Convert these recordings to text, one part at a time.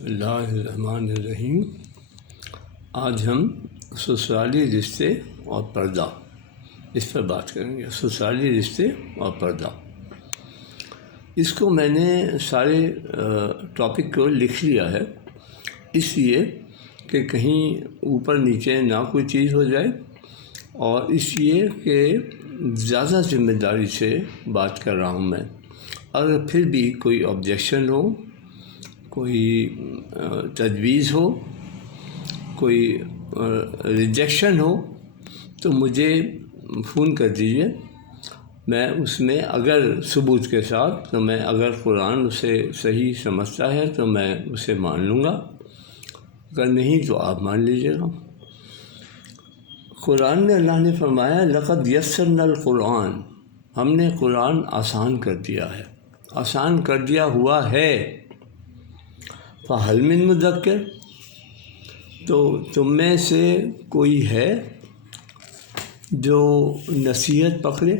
اللہ الرحمن الرحیم۔ آج ہم سسرالی رشتے اور پردہ اس پر بات کریں گے۔ سسرالی رشتے اور پردہ، اس کو میں نے سارے ٹاپک کو لکھ لیا ہے، اس لیے کہ کہیں اوپر نیچے نہ کوئی چیز ہو جائے، اور اس لیے کہ زیادہ ذمہ داری سے بات کر رہا ہوں میں۔ اگر پھر بھی کوئی آبجیکشن ہو، کوئی تجویز ہو، کوئی ریجیکشن ہو تو مجھے فون کر دیجیے۔ میں اس میں اگر ثبوت کے ساتھ تو میں اگر قرآن اسے صحیح سمجھتا ہے تو میں اسے مان لوں گا، اگر نہیں تو آپ مان لیجیے گا۔ قرآن میں اللہ نے فرمایا لقد یسرنا القرآن، ہم نے قرآن آسان کر دیا ہے، آسان کر دیا ہوا ہے۔ فہل من مدکر، تو تم میں سے کوئی ہے جو نصیحت پکڑے؟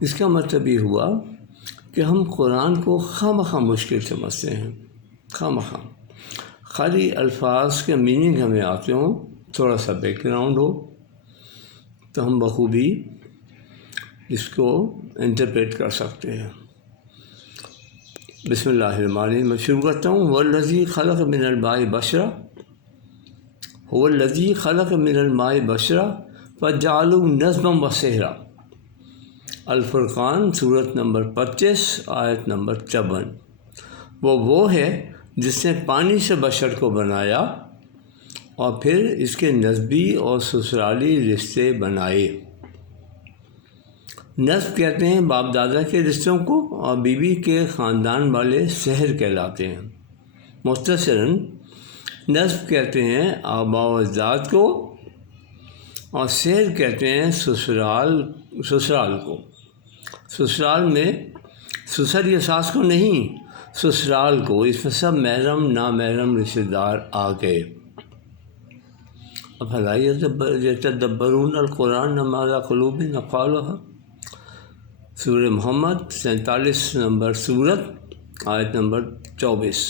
اس کا مطلب یہ ہوا کہ ہم قرآن کو خواہ مشکل سمجھتے ہیں، خواہ خالی الفاظ کے میننگ ہمیں آتے ہوں، تھوڑا سا بیک گراؤنڈ ہو تو ہم بخوبی اس کو انٹرپریٹ کر سکتے ہیں۔ بسم اللہ الرحمن الرحیم، میں شروع کرتا ہوں۔ والذی خلق من الماء بشرا، هو الذی خلق من الماء بشرا فجعلہ نسبا وسحرا۔ الفرقان سورۃ نمبر 25 آیت نمبر 54۔ وہ ہے جس نے پانی سے بشر کو بنایا اور پھر اس کے نسبی اور سسرالی رشتے بنائے۔ نسب کہتے ہیں باپ دادا کے رشتوں کو، اور بیوی کے خاندان والے سحر کہلاتے ہیں۔ مختصراً نسب کہتے ہیں آباء و اجداد کو، اور سحر کہتے ہیں سسرال کو۔ سسرال میں سسر یا ساس کو نہیں، سسرال کو، اس میں سب محرم نامحرم رشتہ دار آ گئے۔ افلا یتدبرون القرآن ام علی قلوب اقفالها، سورہ محمد 47 نمبر سورت آیت نمبر 24۔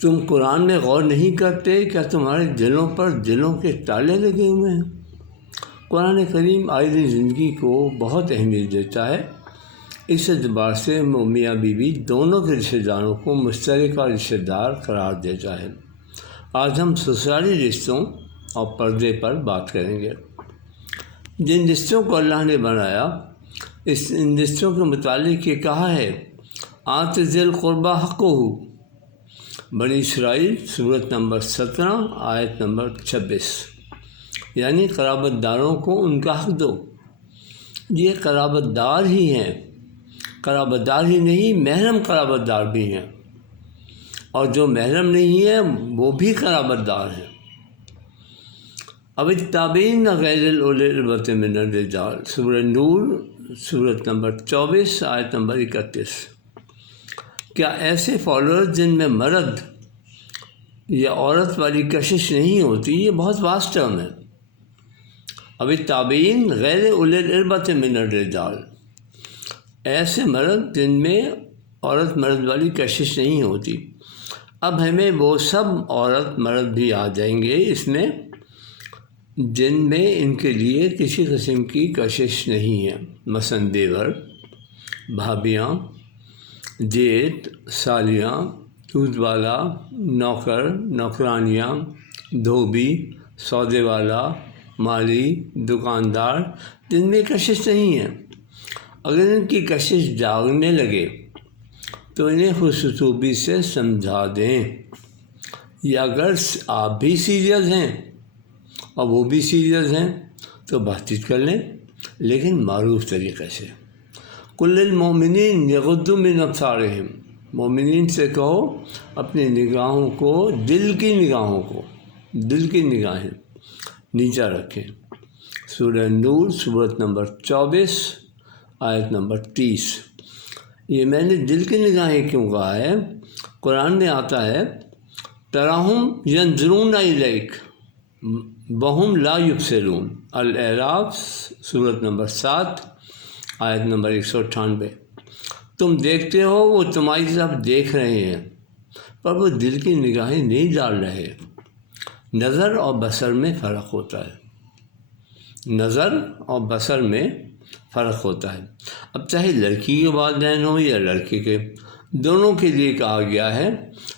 تم قرآن میں غور نہیں کرتے؟ کیا تمہارے دلوں پر دلوں کے تالے لگے ہوئے ہیں؟ قرآن کریم آئینی زندگی کو بہت اہمیت دیتا ہے۔ اس اعتبار سے میاں بیوی دونوں کے رشتہ داروں کو مشترکہ رشتہ دار قرار دیتا ہے۔ آج ہم سسرالی رشتوں اور پردے پر بات کریں گے۔ جن رشتوں کو اللہ نے بنایا، ان رشتوں کے متعلق یہ کہا ہے آت ذی القربی حقہ، بنی اسرائیل سورۃ نمبر 17 آیت نمبر 26، یعنی قرابت داروں کو ان کا حق دو۔ یہ قرابت دار ہی ہیں، قرابت دار ہی نہیں، محرم قرابت دار بھی ہیں، اور جو محرم نہیں ہے وہ بھی قرابت دار ہیں۔ اب التابعین غیر اولی الاربۃ من الرجال، سورہ نور سورۃ نمبر 24 آیت نمبر 31۔ کیا ایسے فالوورز جن میں مرد یا عورت والی کشش نہیں ہوتی؟ یہ بہت واسٹ ٹرم ہے۔ اب التابعین غیر اولی الاربۃ من الرجال، ایسے مرد جن میں عورت مرد والی کشش نہیں ہوتی۔ اب ہمیں وہ سب عورت مرد بھی آ جائیں گے اس میں جن میں ان کے لیے کسی قسم کی کشش نہیں ہے، مثلاً دیور، بھابیاں، جیٹ، سالیاں، دودھ والا، نوکر، نوکرانیاں، دھوبی، سودے والا، مالی، دکاندار، جن میں کشش نہیں ہے۔ اگر ان کی کشش جاگنے لگے تو انہیں خصوصی سے سمجھا دیں، یا اگر آپ بھی سیریس ہیں اور وہ بھی سیریس ہیں تو بات چیت کر لیں، لیکن معروف طریقے سے۔ کل المؤمنین یغضوا من ابصارہم، مومنین سے کہو اپنی نگاہوں کو، دل کی نگاہیں نیچا رکھیں۔ سورہ نور سورۃ نمبر 24 آیت نمبر 30۔ یہ میں نے دل کی نگاہیں کیوں کہا ہے؟ قرآن میں آتا ہے تراہم ینظرون الیک وہم لا یبصرون، الاعراف سورۃ نمبر 7 آیت نمبر 198۔ تم دیکھتے ہو وہ تمہاری طرف دیکھ رہے ہیں پر وہ دل کی نگاہیں نہیں ڈال رہے۔ نظر اور بصر میں فرق ہوتا ہے، نظر اور بصر میں فرق ہوتا ہے۔ اب چاہے لڑکی کے والدین ہوں یا لڑکے کے، دونوں کے لیے کہا گیا ہے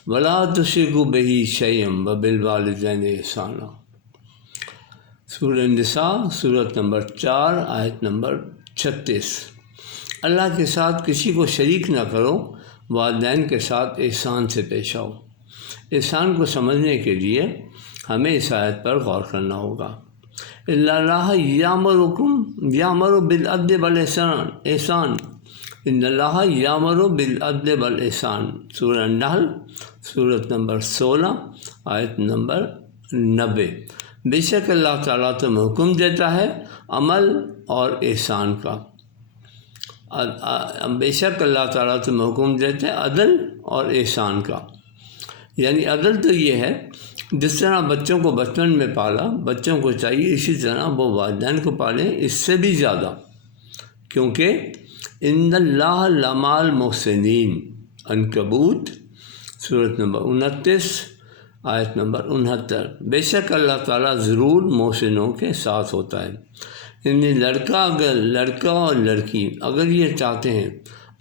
وَلَا تُشْرِكُوا بِهِ شَيْئًا وَبِالْوَالِدَيْنِ إِحْسَانًا۔ سورہ نساء سورت نمبر 4 آیت نمبر 36۔ اللہ کے ساتھ کسی کو شریک نہ کرو، والدین کے ساتھ احسان سے پیش آؤ۔ احسان کو سمجھنے کے لیے ہمیں اس آیت پر غور کرنا ہوگا۔ إِنَّ اللَّهَ يَأْمُرُ بِالْعَدْلِ وَالْإِحْسَانِ إِنَّ اللَّهَ يَأْمُرُ بِالْعَدْلِ وَالْإِحْسَانِ سورہ نحل سورت نمبر 16 آیت نمبر 90۔ بے شک اللہ تعالیٰ تمہیں حکم دیتا ہے عمل اور احسان کا، بے شک اللہ تعالیٰ تمہیں حکم دیتے ہیں عدل اور احسان کا۔ یعنی عدل تو یہ ہے جس طرح بچوں کو بچپن میں پالا، بچوں کو چاہیے اسی طرح وہ والدین کو پالیں، اس سے بھی زیادہ، کیونکہ ان اللہ لمع المحسنین، عنکبوت سورت نمبر 29 آیت نمبر 69۔ بے شک اللہ تعالیٰ ضرور محسنوں کے ساتھ ہوتا ہے۔ یعنی لڑکا اور لڑکی اگر یہ چاہتے ہیں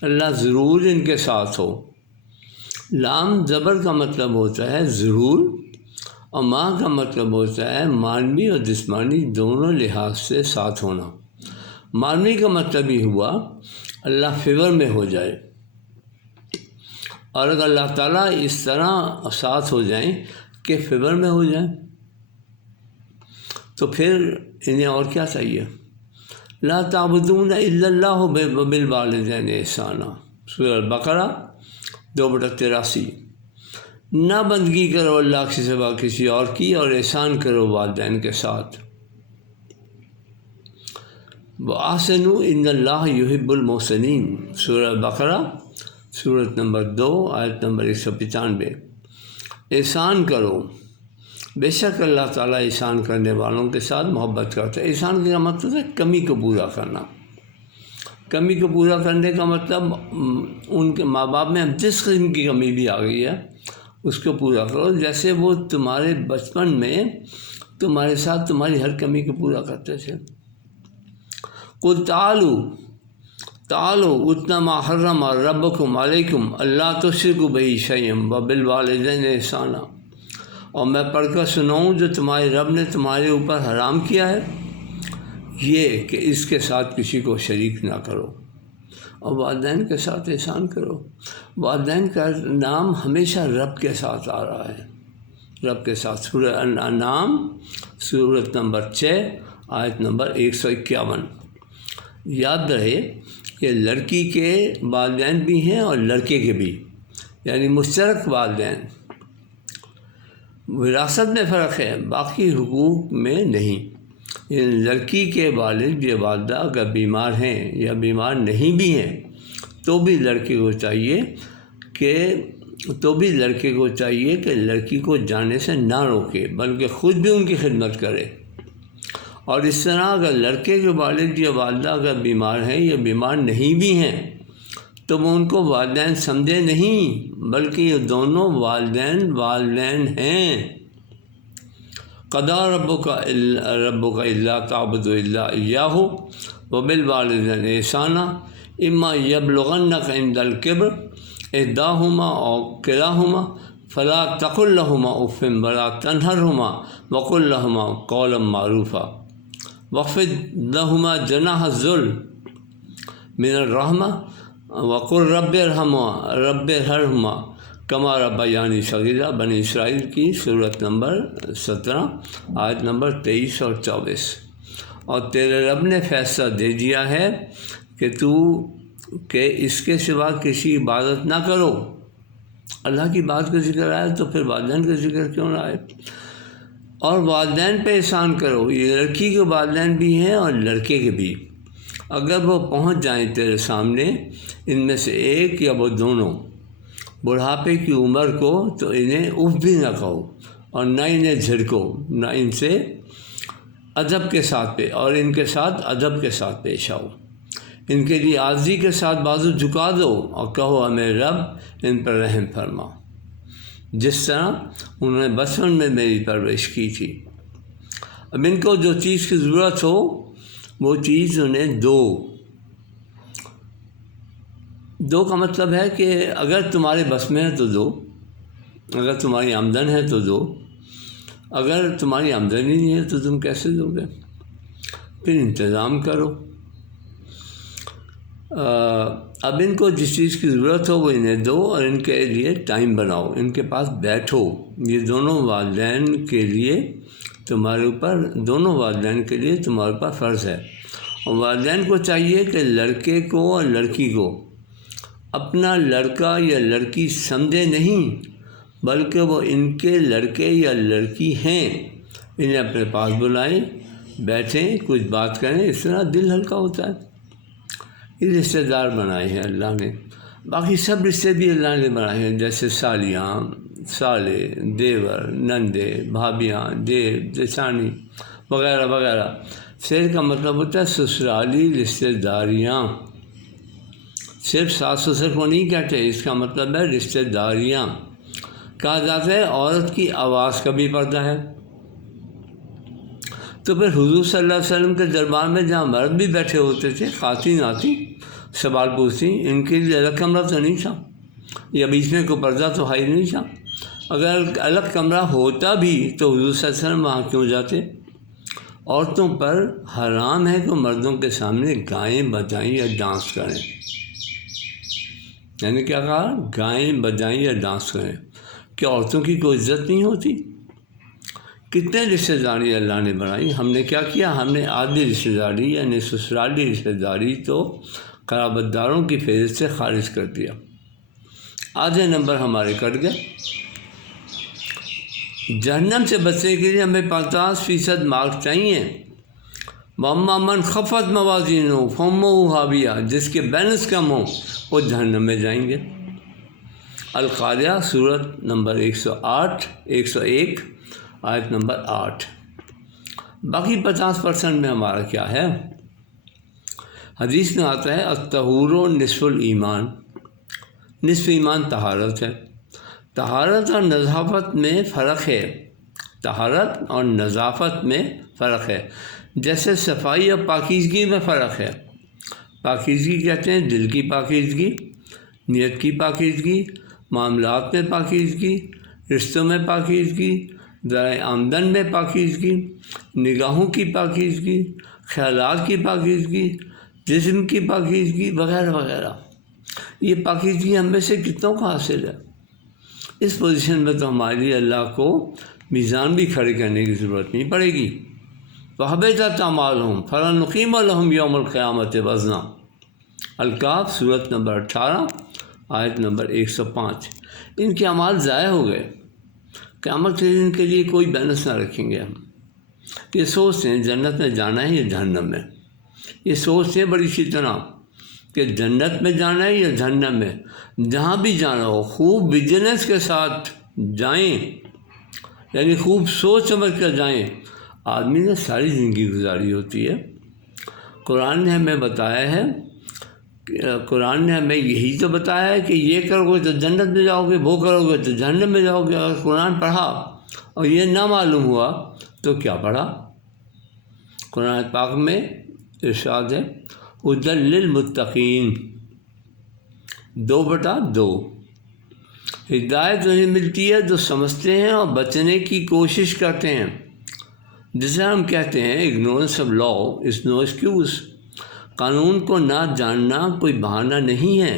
اللہ ضرور ان کے ساتھ ہو۔ لام زبر کا مطلب ہوتا ہے ضرور، اور ماں کا مطلب ہوتا ہے معنوی اور جسمانی دونوں لحاظ سے ساتھ ہونا۔ معنوی کا مطلب ہی ہوا اللہ فیور میں ہو جائے، اور اگر اللہ تعالیٰ اس طرح ساتھ ہو جائیں کہ فیور میں ہو جائیں تو پھر انہیں اور کیا چاہیے۔ لا تعبدون الا اللہ وبالوالدین احسانا سورہ البقرہ 2/83۔ نہ بندگی کرو اللہ کے سوا کسی اور کی، اور احسان کرو والدین کے ساتھ۔ وَأَحْسِنُوا إِنَّ اللَّهَ يُحِبُّ الْمُحْسِنِينَ سورہ البقرہ سورت نمبر 2 آیت نمبر 195۔ احسان کرو، بے شک اللہ تعالیٰ احسان کرنے والوں کے ساتھ محبت کرتا ہے۔ احسان کا مطلب ہے کمی کو پورا کرنا۔ کمی کو پورا کرنے کا مطلب ان کے ماں باپ میں اب جس قسم کی کمی بھی آ گئی ہے اس کو پورا کرو، جیسے وہ تمہارے بچپن میں تمہارے ساتھ تمہاری ہر کمی کو پورا کرتے تھے۔ قُلْ تعالوا اتنا ما حرم ربکم علیکم اللہ تشرکوا بہ شیئا وبالوالدین احسانا۔ اور میں پڑھ کر سناؤں جو تمہارے رب نے تمہارے اوپر حرام کیا ہے، یہ کہ اس کے ساتھ کسی کو شریک نہ کرو، اور والدین کے ساتھ احسان کرو۔ والدین کا نام ہمیشہ رب کے ساتھ آ رہا ہے، رب کے ساتھ۔ سورہ الانعام سورت نمبر 6 آیت نمبر 151۔ یاد رہے کہ لڑکی کے والدین بھی ہیں اور لڑکے کے بھی، یعنی مشترک والدین۔ وراثت میں فرق ہے، باقی حقوق میں نہیں۔ یعنی لڑکی کے والد یا والدہ اگر بیمار ہیں یا بیمار نہیں بھی ہیں تو بھی لڑکے کو چاہیے کہ لڑکی کو جانے سے نہ روکے، بلکہ خود بھی ان کی خدمت کرے۔ اور اس طرح اگر لڑکے کے والد یا والدہ اگر بیمار ہیں یا بیمار نہیں بھی ہیں تو وہ ان کو والدین سمجھے نہیں، بلکہ یہ دونوں والدین ہیں۔ قضا ربک الا تعبدوا الا ایاہ وبالوالدین احسانا اما یبلغنک عند الکبر احداہما او کلاہما فلا تقل لہما اف ولا تنہرہما وقل لہما قولا معروفا واخفض لہما جناح الذل من الرحمہ وقل رب ارحمہما کما ربیانی صغیرہ بنی اسرائیل کی سورت نمبر 17 آیت نمبر 23 اور 24۔ اور تیرے رب نے فیصلہ دے دیا ہے کہ اس کے سوا کسی عبادت نہ کرو۔ اللہ کی بات کا ذکر آئے تو پھر والدین کا ذکر کیوں نہ آئے؟ اور والدین پہ احسان کرو، یہ لڑکی کے والدین بھی ہیں اور لڑکے کے بھی۔ اگر وہ پہنچ جائیں تیرے سامنے ان میں سے ایک یا وہ دونوں بڑھاپے کی عمر کو تو انہیں اف بھی نہ کہو اور نہ انہیں جھڑکو، نہ ان سے ادب کے ساتھ اور ان کے ساتھ ادب کے ساتھ پیش آؤ۔ ان کے لیے عاجزی کے ساتھ بازو جھکا دو اور کہو ہمیں رب ان پر رحم فرما، جس طرح انہوں نے بچپن میں میری پرورش کی تھی۔ اب ان کو جو چیز کی ضرورت ہو وہ چیز انہیں دو کا مطلب ہے کہ اگر تمہارے بس میں ہے تو دو، اگر تمہاری آمدن ہے تو دو، اگر تمہاری آمدنی نہیں ہے تو تم کیسے دو گے؟ پھر انتظام کرو۔ اب ان کو جس چیز کی ضرورت ہو وہ انہیں دو اور ان کے لیے ٹائم بناؤ، ان کے پاس بیٹھو۔ یہ دونوں والدین کے لیے تمہارے اوپر فرض ہے، اور والدین کو چاہیے کہ لڑکے کو اور لڑکی کو اپنا لڑکا یا لڑکی سمجھے نہیں، بلکہ وہ ان کے لڑکے یا لڑکی ہیں، انہیں اپنے پاس بلائیں، بیٹھیں، کچھ بات کریں، اس طرح دل ہلکا ہوتا ہے۔ یہ رشتہ دار بنائے ہیں اللہ نے، باقی سب رشتے بھی اللہ نے بنائے ہیں، جیسے سالیاں، سالے، دیور، نندے، بھابیاں، دیو، جیٹھانی وغیرہ وغیرہ۔ شعر کا مطلب ہوتا ہے سسرالی رشتہ داریاں، صرف ساس سسر کو نہیں کہتے، اس کا مطلب ہے رشتہ داریاں۔ کہا جاتا ہے عورت کی آواز کا بھی پردہ ہے، تو پھر حضور صلی اللہ علیہ وسلم کے دربار میں جہاں مرد بھی بیٹھے ہوتے تھے، خواتین آتی سوال پوچھتی، ان کے لیے الگ کمرہ تو نہیں تھا، یا بیچ میں کوئی پردہ تو ہائی نہیں تھا۔ اگر الگ کمرہ ہوتا بھی تو حضور صلی اللہ علیہ وسلم وہاں کیوں جاتے؟ عورتوں پر حرام ہے کہ مردوں کے سامنے گائیں بجائیں یا ڈانس کریں۔ یعنی کیا کہا؟ گائیں بجائیں یا ڈانس کریں۔ کیا عورتوں کی کوئی عزت نہیں ہوتی؟ کتنے رشتہ داری اللہ نے بنائی، ہم نے کیا کیا؟ ہم نے آدھی رشتہ داری یعنی سسرالی رشتہ داری تو قرابت داروں کی فہرست سے خارج کر دیا، آدھے نمبر ہمارے کٹ گئے۔ جہنم سے بچنے کے لیے ہمیں 50% مارکس چاہیے۔ وَأَمَّا مَنْ خَفَّتْ مَوَازِينُهُ فَأُمُّهُ هَاوِيَةٌ، جس کے بیلنس کم ہو وہ جہنم میں جائیں گے۔ القاریہ سورت نمبر 101 آیت نمبر 8۔ باقی 50% میں ہمارا کیا ہے؟ حدیث میں آتا ہے الطہور نصف الایمان، نصف ایمان طہارت ہے۔ طہارت اور نظافت میں فرق ہے، طہارت اور نظافت میں فرق ہے، جیسے صفائی اور پاکیزگی میں فرق ہے۔ پاکیزگی کہتے ہیں دل کی پاکیزگی، نیت کی پاکیزگی، معاملات میں پاکیزگی، رشتوں میں پاکیزگی، ذرائع آمدن میں پاکیزگی، نگاہوں کی پاکیزگی، خیالات کی پاکیزگی، جسم کی پاکیزگی وغیرہ وغیرہ۔ یہ پاکیزگی ہم میں سے کتنوں کو حاصل ہے؟ اس پوزیشن میں تو ہمارے لیے اللہ کو میزان بھی کھڑے کرنے کی ضرورت نہیں پڑے گی۔ فَحَبِطَتْ أَعْمَالُهُمْ فَلَن نُقِيمَ لَهُمْ يَوْمَ الْقِيَامَةِ وَزْنًا۔ الکاف سورت نمبر 18 آیت نمبر 105۔ ان کے اعمال ضائع ہو گئے، قیامت کے دن کے لیے کوئی بیلنس نہ رکھیں گے ہم۔ یہ سوچتے ہیں جنت میں جانا ہے یا جہنم میں، یہ سوچتے ہیں بڑی اچھی طرح کہ جنت میں جانا ہے یا جہنم میں۔ جہاں بھی جانا ہو خوب وجیلنس کے ساتھ جائیں، یعنی خوب سوچ سمجھ کر جائیں۔ آدمی نے ساری زندگی گزاری ہوتی ہے، قرآن نے ہمیں بتایا ہے، قرآن نے ہمیں یہی تو بتایا ہے کہ یہ کرو گے تو جنت میں جاؤ گے، وہ کرو گے تو جہنم میں جاؤ گے۔ اگر قرآن پڑھا اور یہ نہ معلوم ہوا تو کیا پڑھا؟ قرآن پاک میں ارشاد ہے ہدی للمتقین 2/2۔ ہدایت انہیں ملتی ہے جو سمجھتے ہیں اور بچنے کی کوشش کرتے ہیں، جسے ہم کہتے ہیں ignorance of law is no excuse. قانون کو نہ جاننا کوئی بہانہ نہیں ہے۔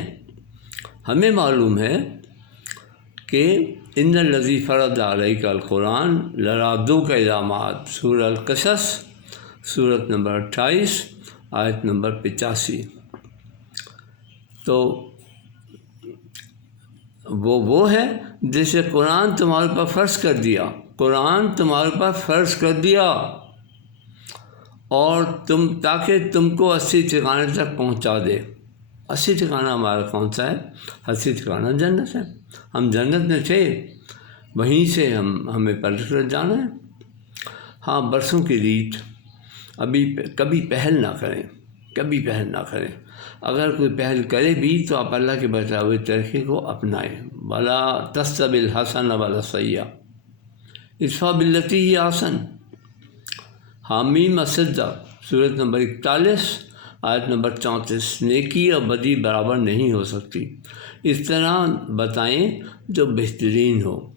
ہمیں معلوم ہے کہ ان الذی فرض علیک القرآن لرادوک الی معاد، سورہ القصص سورت نمبر 28 آیت نمبر 85۔ تو وہ ہے جسے قرآن تمہارے پر فرض کر دیا، قرآن تمہارے پر فرض کر دیا، اور تاکہ تم کو اصلی ٹھکانے تک پہنچا دے۔ اصلی ٹھکانہ ہمارا کون سا ہے؟ اصلی ٹھکانہ جنت ہے۔ ہم جنت میں تھے، وہیں سے ہمیں پلٹ کر جانا ہے۔ ہاں، برسوں کی ریت، ابھی کبھی پہل نہ کریں، کبھی پہل نہ کریں۔ اگر کوئی پہل کرے بھی تو آپ اللہ کے بتائے ہوئے طریقے کو اپنائیں. ولا تستوی الحسن ولا السیئۃ ادفع بالتی ہی احسن. حامیم السجدہ سورۃ نمبر 41 آیت نمبر 34. نیکی اور بدی برابر نہیں ہو سکتی، اس طرح بتائیں جو بہترین ہو.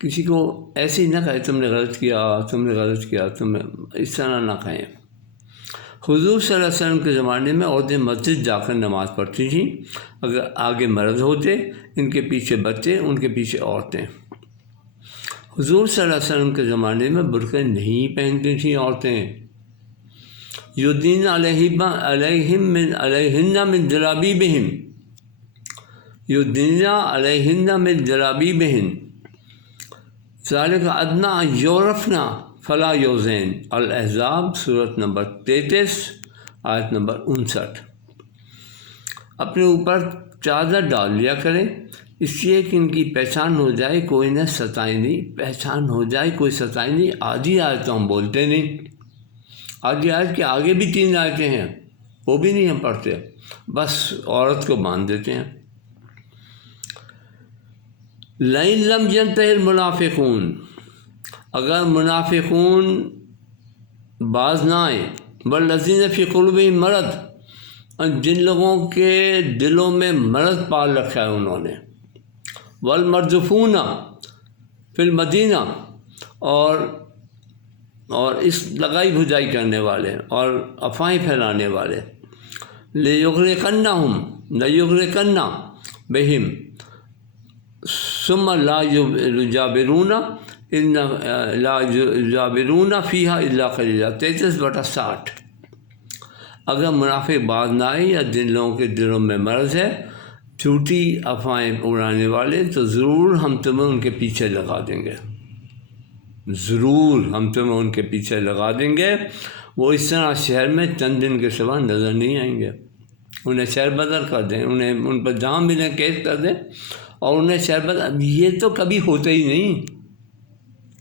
کسی کو ایسے ہی نہ کہے تم نے غلط کیا، تم نے غلط کیا، تم نے اس طرح نہ کہیں. حضور صلی اللہ علیہ وسلم کے زمانے میں عورتیں مسجد جا کر نماز پڑھتی تھیں. اگر آگے مرد ہوتے، ان کے پیچھے بچے، ان کے پیچھے عورتیں. حضور صلی اللہ علیہ وسلم کے زمانے میں برقعے نہیں پہنتی تھیں عورتیں. یدین علیہن من جلابیبہن، یدین علیہن من جلابیبہن ذالک ادنی ان یعرفن فلا یؤذین. الاحزاب سورۃ نمبر 33 آیت نمبر 59. اپنے اوپر چادر ڈال لیا کریں، اس لیے کہ ان کی پہچان ہو جائے، کوئی نہ ستائے نہیں. پہچان ہو جائے، کوئی ستائے نہیں. آدھی آیت تو ہم بولتے نہیں، آدھی آیت کے آگے بھی 3 آیتیں ہیں، وہ بھی نہیں ہم پڑھتے، بس عورت کو باندھ دیتے ہیں. لئن لم ينتهِ المنافقون، اگر منافقون باز نہ آئیں، والذین فی قلوبہم مرض، جن لوگوں کے دلوں میں مرض پال رکھا ہے انہوں نے، والمرجفون فی المدینہ، اور اس لگائی بھجائی کرنے والے اور افواہیں پھیلانے والے، لیغرقن بہم ثم لا یجاورون فیہا الا قلیلا. 33/60. اگر منافق باز نہ آئے یا جن لوگوں کے دلوں میں مرض ہے، جھوٹی افواہیں اڑانے والے، تو ضرور ہم تمہیں ان کے پیچھے لگا دیں گے، ضرور ہم تمہیں ان کے پیچھے لگا دیں گے. وہ اس طرح شہر میں چند دن کے سوا نظر نہیں آئیں گے. انہیں شہر بدر کر دیں، انہیں ان پر جہاں ملیں کیس کر دیں اور انہیں شہر بدر. یہ تو کبھی ہوتا ہی نہیں،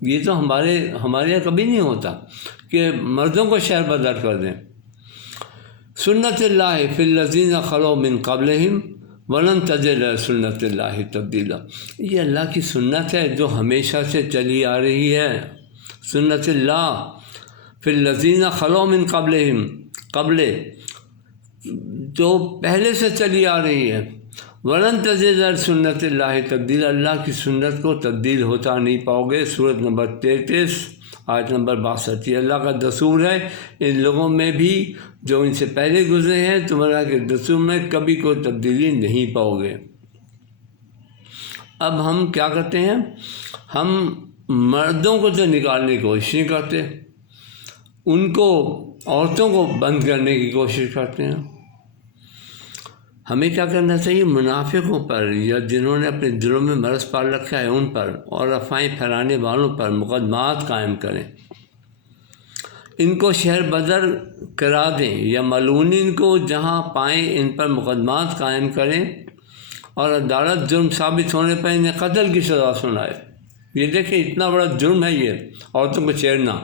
یہ تو ہمارے یہاں کبھی نہیں ہوتا کہ مردوں کو شہر بدر کر دیں. سنت اللہ فی الذین خلو من قبلہم ولن تجد لسنت اللہ تبدیلا. یہ اللہ کی سنت ہے جو ہمیشہ سے چلی آ رہی ہے. سنت اللہ فی الذین خلو من قبلہم، قبل جو پہلے سے چلی آ رہی ہے. ولن تجد لسنت اللہ تبدیلا، اللہ کی سنت کو تبدیل ہوتا نہیں پاؤ گے. سورۃ نمبر 33 آیت نمبر 62. یہ اللہ کا دستور ہے ان لوگوں میں بھی جو ان سے پہلے گزرے ہیں، تمہارا کے دستور میں کبھی کوئی تبدیلی نہیں پاؤ گے. اب ہم کیا کرتے ہیں؟ ہم مردوں کو تو نکالنے کی کوشش نہیں کرتے، ان کو عورتوں کو بند کرنے کی کوشش کرتے ہیں. ہمیں کیا کرنا چاہیے؟ منافقوں پر یا جنہوں نے اپنے دلوں میں مرض پال رکھا ہے ان پر اور افواہیں پھیلانے والوں پر مقدمات قائم کریں، ان کو شہر بدر کرا دیں یا ملعونین کو جہاں پائیں ان پر مقدمات قائم کریں، اور عدالت جرم ثابت ہونے پر انہیں قتل کی سزا سنائے. یہ دیکھیں اتنا بڑا جرم ہے یہ عورتوں کو چھیڑنا،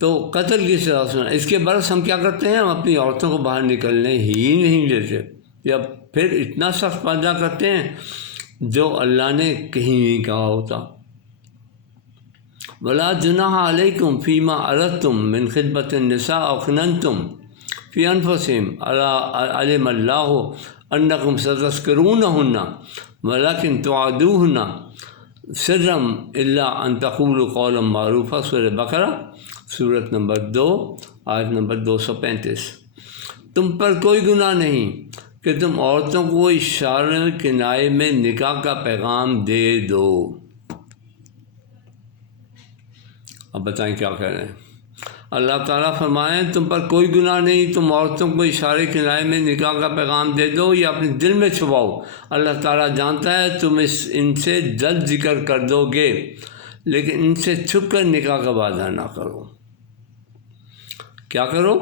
تو قتل کی سزا سنا. اس کے برعکس ہم کیا کرتے ہیں؟ ہم اپنی عورتوں کو باہر نکلنے ہی نہیں دیتے، یا پھر اتنا سخت پردہ کرتے ہیں جو اللہ نے کہیں نہیں کہا ہوتا. ولا جناح علیکم فیما اردتم من خطبۃ النساء او خننتم فی انفسہم علم اللہ انکم ستذکرونہن ولکن توعدوہن سرا الا ان تقولوا قولا معروفا. سورۃ بقرہ سورت نمبر 2 آیت نمبر 235. تم پر کوئی گناہ نہیں کہ تم عورتوں کو اشارے کنائے میں نکاح کا پیغام دے دو. اب بتائیں کیا کہہ رہے ہیں؟ اللہ تعالیٰ فرمائیں تم پر کوئی گناہ نہیں، تم عورتوں کو اشارے کنائے میں نکاح کا پیغام دے دو یا اپنے دل میں چھپاؤ. اللہ تعالیٰ جانتا ہے تم ان سے جلد ذکر کر دو گے، لیکن ان سے چھپ کر نکاح کا وعدہ نہ کرو. کیا کرو؟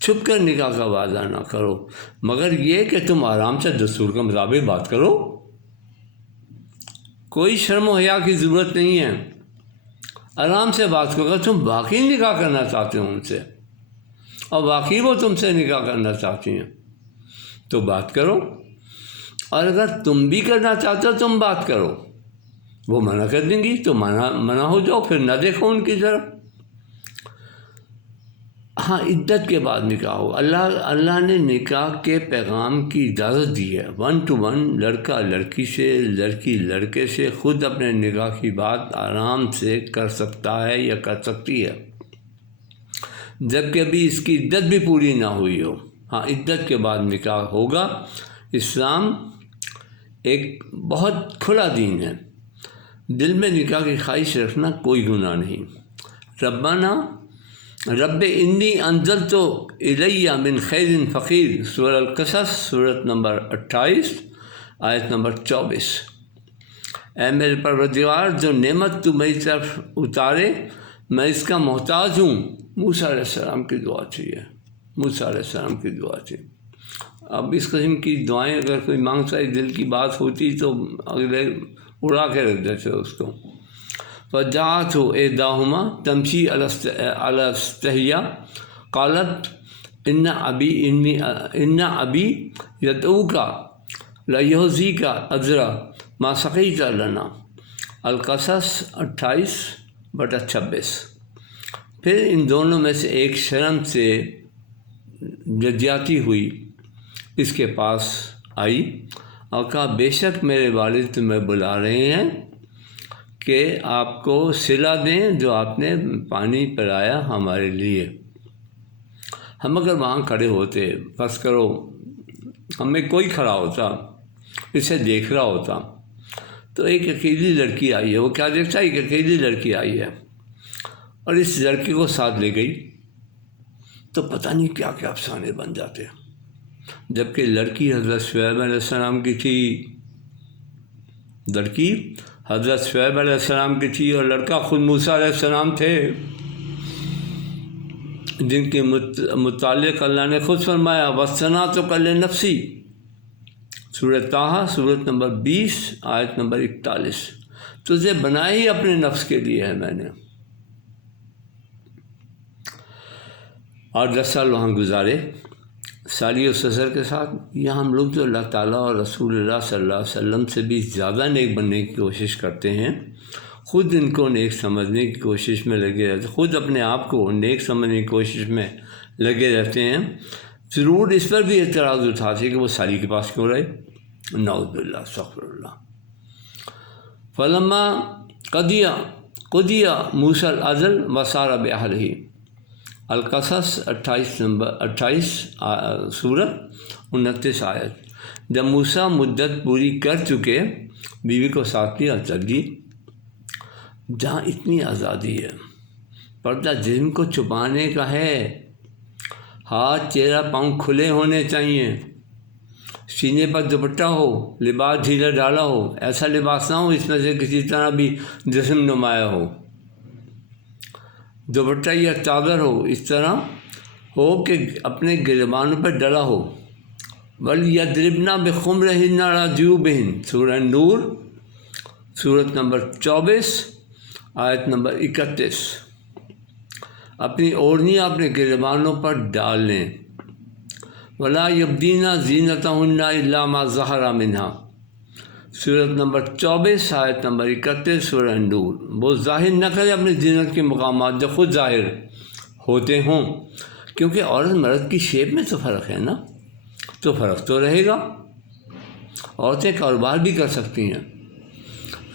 چھپ کر نکاح کا وعدہ نہ کرو، مگر یہ کہ تم آرام سے دستور کے مطابق بات کرو. کوئی شرم و حیا کی ضرورت نہیں ہے، آرام سے بات کرو. اگر تم واقعی نکاح کرنا چاہتے ہو ان سے اور واقعی وہ تم سے نکاح کرنا چاہتی ہیں تو بات کرو، اور اگر تم بھی کرنا چاہتے ہو تم بات کرو، وہ منع کر دیں گی تو منع ہو جاؤ، پھر نہ دیکھو ان کی طرف۔ ہاں، عدت کے بعد نکاح ہو۔ اللہ نے نکاح کے پیغام کی اجازت دی ہے، 1 to 1 لڑکا لڑکی سے، لڑکی لڑکے سے خود اپنے نکاح کی بات آرام سے کر سکتا ہے یا کر سکتی ہے، جبکہ ابھی اس کی عدت بھی پوری نہ ہوئی ہو۔ ہاں، عدت کے بعد نکاح ہوگا۔ اسلام ایک بہت کھلا دین ہے، دل میں نکاح کی خواہش رکھنا کوئی گناہ نہیں۔ رب انی انزلت الی من خیر فقیر، سورہ القصص، سورۃ نمبر 28، آیت نمبر 24۔ اے میرے پروردگار، جو نعمت تو میری طرف اتارے میں اس کا محتاج ہوں۔ موسیٰ علیہ السلام کی دعا تھی ہے، موسیٰ علیہ السلام کی دعا تھی۔ اب اس قسم کی دعائیں اگر کوئی مانگتا ہے، دل کی بات ہوتی تو اگلے اڑا کے رکھ دیتے اس کو۔ فجاءت احداہما تمشی علی استحیاء قالت ان ابی یدعوک لیحظیک اجر ما سقیت لنا، القصص 28/26۔ پھر ان دونوں میں سے ایک شرم سے جزیاتی ہوئی اس کے پاس آئی اور کہا، بے شک میرے والد تمہیں بلا رہے ہیں کہ آپ کو صلہ دیں جو آپ نے پانی پلایا ہمارے لیے۔ ہم اگر وہاں کھڑے ہوتے، بس کرو ہمیں کوئی کھڑا ہوتا، اسے دیکھ رہا ہوتا، تو ایک اکیلی لڑکی آئی ہے، وہ کیا دیکھتا ہے؟ ایک اکیلی لڑکی آئی ہے اور اس لڑکی کو ساتھ لے گئی، تو پتہ نہیں کیا کیا افسانے بن جاتے۔ جبکہ لڑکی حضرت شعیب علیہ السلام کی تھی، لڑکی حضرت شعیب علیہ السلام کی تھی، اور لڑکا خود موسیٰ علیہ السلام تھے، جن کے متعلق اللہ نے خود فرمایا، وَاصْطَنَعْتُكَ لِنَفْسِي، سورۃ طٰہٰ، سورۃ نمبر 20، آیت نمبر 41۔ تجھے بنایا ہی اپنے نفس کے لیے ہے میں نے۔ اور 10 سال وہاں گزارے سالی و سسر کے ساتھ۔ یہاں ہم لوگ جو اللہ تعالیٰ اور رسول اللہ صلی اللہ علیہ وسلم سے بھی زیادہ نیک بننے کی کوشش کرتے ہیں، خود ان کو نیک سمجھنے کی کوشش میں لگے رہتے ہیں، خود اپنے آپ کو نیک سمجھنے کی کوشش میں لگے رہتے ہیں، ضرور اس پر بھی اعتراض اٹھاتے کہ وہ سالی کے پاس کیوں رہے، نعوذ باللہ، استغفر اللہ۔ فلما قضی موسیٰ الاجل وسار بأہلہ، القصص 28 سورت 29 آیت۔ جب موسیٰ مدت پوری کر چکے، بیوی کو ساتھ لیا، چل گئی۔ جہاں اتنی آزادی ہے، پردہ جسم کو چھپانے کا ہے، ہاتھ چہرہ پاؤں کھلے ہونے چاہیے، سینے پر دوپٹہ ہو، لباس ڈھیلا ڈالا ہو، ایسا لباس نہ ہو اس میں سے کسی طرح بھی جسم نمایاں ہو، دوپٹہ یا چادر ہو اس طرح ہو کہ اپنے گریبانوں پر ڈلا ہو۔ وَلْيَضْرِبْنَ بِخُمُرِهِنَّ عَلَىٰ جُيُوبِهِنَّ، سورہ نور، سورت نمبر 24، آیت نمبر 31۔ اپنی اوڑھنیاں اپنے گریبانوں پر ڈال لیں۔ وَلَا يُبْدِينَ زِينَتَهُنَّ إِلَّا مَا ظَهَرَ مِنْهَا، سورت نمبر 24، آیت نمبر 31، سورہ نور۔ وہ ظاہر نہ کرے اپنی زینت کے مقامات جو خود ظاہر ہوتے ہوں، کیونکہ عورت مرد کی شیپ میں تو فرق ہے نا، تو فرق تو رہے گا۔ عورتیں کاروبار بھی کر سکتی ہیں،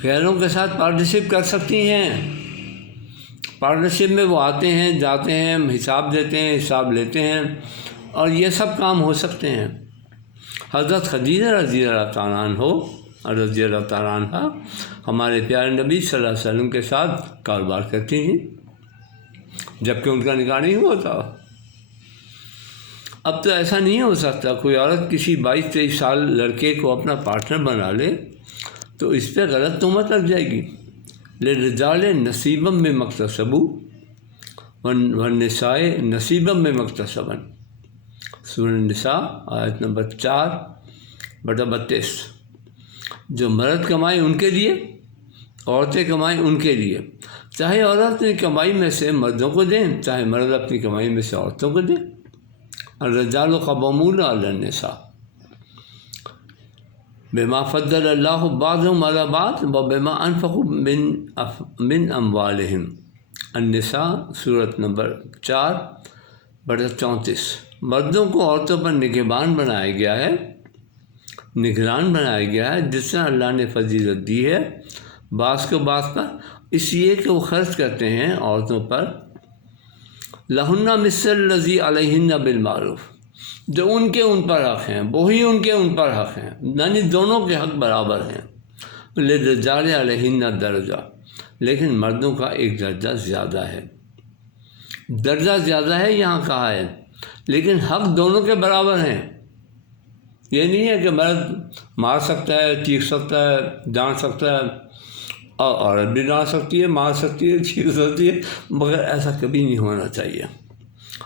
غیروں کے ساتھ پارٹنرشپ کر سکتی ہیں، پارٹنرشپ میں وہ آتے ہیں جاتے ہیں، حساب دیتے ہیں، حساب لیتے ہیں، اور یہ سب کام ہو سکتے ہیں۔ حضرت خدیجہ رضی اللہ تعالیٰ عنہ ہمارے پیارے نبی صلی اللہ علیہ وسلم کے ساتھ کاروبار کرتی ہیں، جبکہ ان کا نکاح نہیں ہوا تھا۔ اب تو ایسا نہیں ہو سکتا، کوئی عورت کسی 22-23 سال لڑکے کو اپنا پارٹنر بنا لے تو اس پہ غلط تہمت لگ جائے گی۔ لِلرِّجَالِ نَصِیبٌ مِّمَّا اکْتَسَبُوا وَالنِّسَاءِ نَصِیبٌ مِّمَّا اکْتَسَبْنَ، سورہ نساء، آیت نمبر 4/32۔ جو مرد کمائیں ان کے لیے، عورتیں کمائیں ان کے لیے، چاہے عورت اپنی کمائی میں سے مردوں کو دیں، چاہے مرد اپنی کمائی میں سے عورتوں کو دیں۔ الرجال قوامون علی النساء بما فضل اللہ بعضهم علی بعض وبما انفقوا من اموالہم۔ النساء سورۃ نمبر 4/34۔ مردوں کو عورتوں پر نگہبان بنایا گیا ہے، نگران بنایا گیا ہے، جس طرح اللہ نے فضیلت دی ہے بعض کو بعض پر، اس لیے کہ وہ خرچ کرتے ہیں عورتوں پر۔ لہن مثل الذی علیہن بالمعروف، جو ان پر حق ہیں وہی ان پر حق ہیں، یعنی دونوں کے حق برابر ہیں۔ للرجال علیہن درجہ، لیکن مردوں کا ایک درجہ زیادہ ہے، درجہ زیادہ ہے یہاں کہا ہے، لیکن حق دونوں کے برابر ہیں۔ یہ نہیں ہے کہ مرد مار سکتا ہے، چیخ سکتا ہے، ڈانٹ سکتا ہے، اور عورت بھی ڈانٹ سکتی ہے، مار سکتی ہے، چیخ سکتی ہے، مگر ایسا کبھی نہیں ہونا چاہیے۔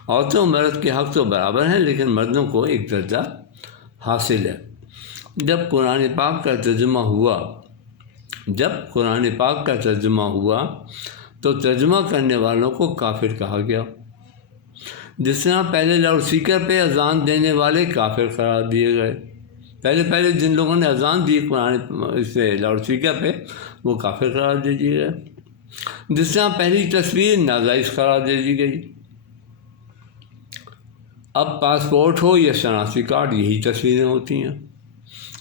عورتوں مرد کے حق تو برابر ہیں، لیکن مردوں کو ایک درجہ حاصل ہے۔ جب قرآن پاک کا ترجمہ ہوا تو ترجمہ کرنے والوں کو کافر کہا گیا، جس طرح پہلے لاؤڈ اسپیکر پہ اذان دینے والے کافر قرار دیے گئے۔ پہلے جن لوگوں نے اذان دی قرآن سے لاؤڈ اسپیکر پہ، وہ کافر قرار دے دیے گئے۔ جس طرح پہلی تصویر ناجائز قرار دے دی گئی۔ اب پاسپورٹ ہو یا شناختی کارڈ، یہی تصویریں ہوتی ہیں،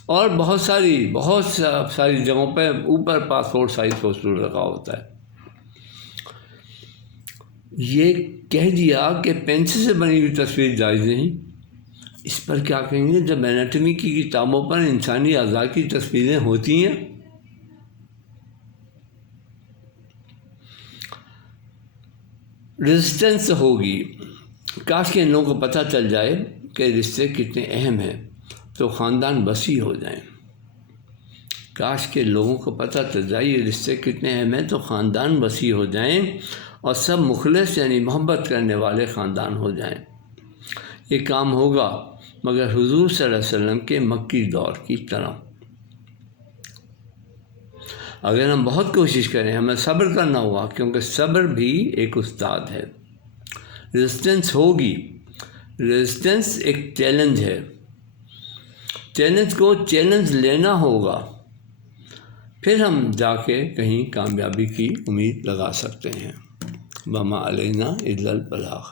اور بہت ساری جگہوں پہ اوپر پاسپورٹ سائز پوسٹر لگا ہوتا ہے۔ یہ کہہ دیا کہ پینسل سے بنی ہوئی تصویر جائز نہیں، اس پر کیا کہیں گے جب ایناٹمی کی کتابوں پر انسانی اعضاء کی تصویریں ہوتی ہیں؟ ریزسٹنس ہوگی۔ کاش کہ ان لوگوں کو پتہ چل جائے کہ رشتے کتنے اہم ہیں تو خاندان وسیع ہو جائیں۔ کاش کہ لوگوں کو پتہ چل جائے یہ رشتے کتنے اہم ہیں تو خاندان وسیع ہو جائیں، اور سب مخلص یعنی محبت کرنے والے خاندان ہو جائیں۔ یہ کام ہوگا مگر حضور صلی اللہ علیہ وسلم کے مکی دور کی طرح۔ اگر ہم بہت کوشش کریں، ہمیں صبر کرنا ہوگا، کیونکہ صبر بھی ایک استاد ہے۔ ریزسٹنس ہوگی، ریزسٹنس ایک چیلنج ہے، چیلنج کو چیلنج لینا ہوگا، پھر ہم جا کے کہیں کامیابی کی امید لگا سکتے ہیں۔ وما علینا الا البلاغ۔